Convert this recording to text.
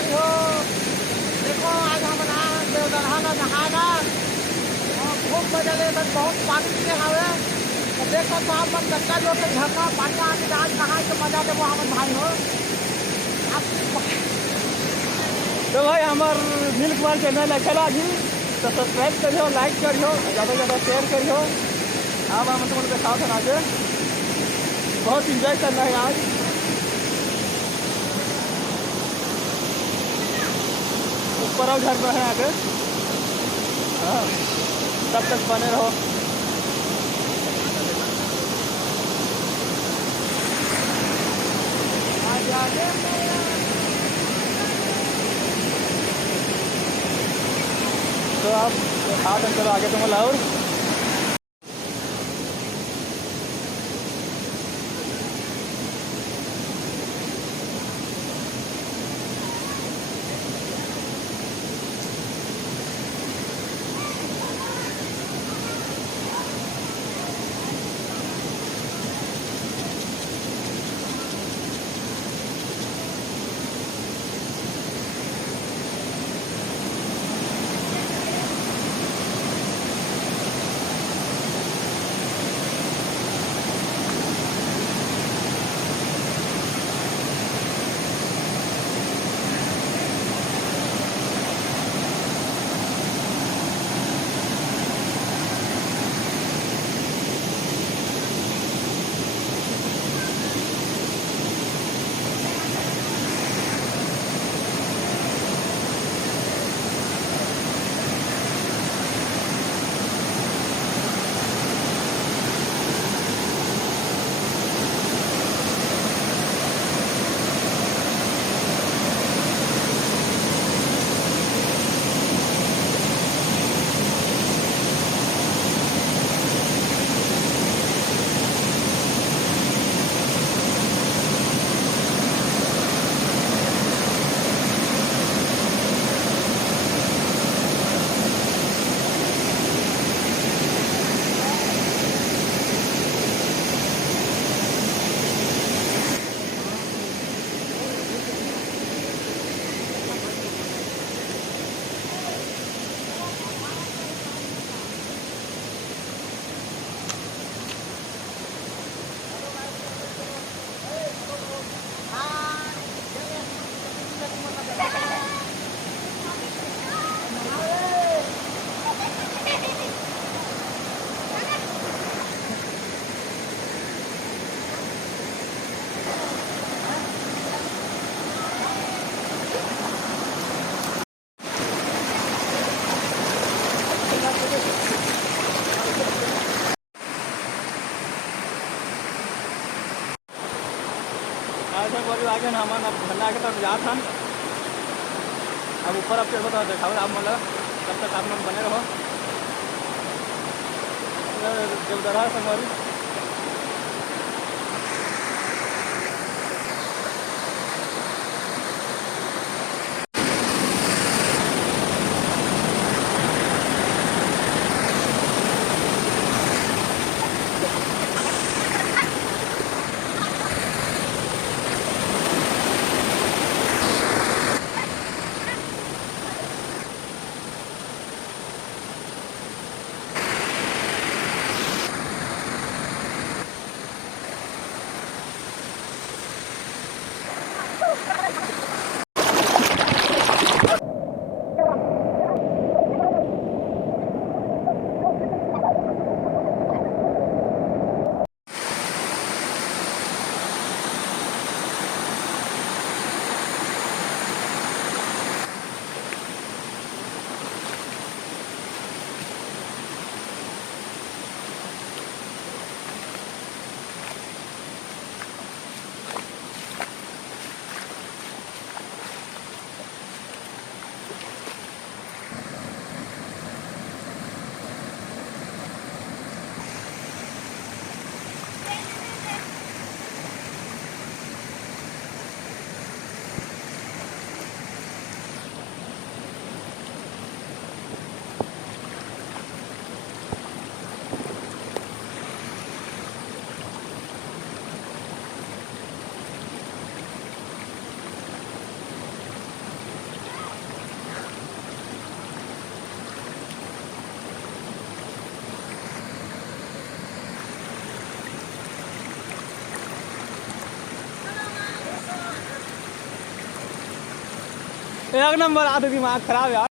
भाई हो। देखो आज हम आए हैं देवदरहा में नहाना और खूब मजा ले बस बहुत पानी के हवे। तो देखो तो आप बस गंगा जो के झरना पानी आके आज नहाए के मजा ले वो हम भाई हो आप। तो भाई हमार नील कुमार चैनल अच्छा लगी तो सब्सक्राइब करियो, लाइक करियो, ज़्यादा से ज़्यादा शेयर करियो। अब हम तुम के साथ आगे बहुत इंजॉय करना है आज। ऊपर और झरना है आगे। हाँ, तब तक बने रहो। तो आप साथ में चलो आगे तुम लाओ। आगे ना हम अब झरना के तरफ जा था। अब ऊपर अब चढ़ो तो दिखाओ आप मतलब तब तक आप लोग बने रहो। देवदरहा संगवारी। एक नंबर आते दिमाग खराब यार।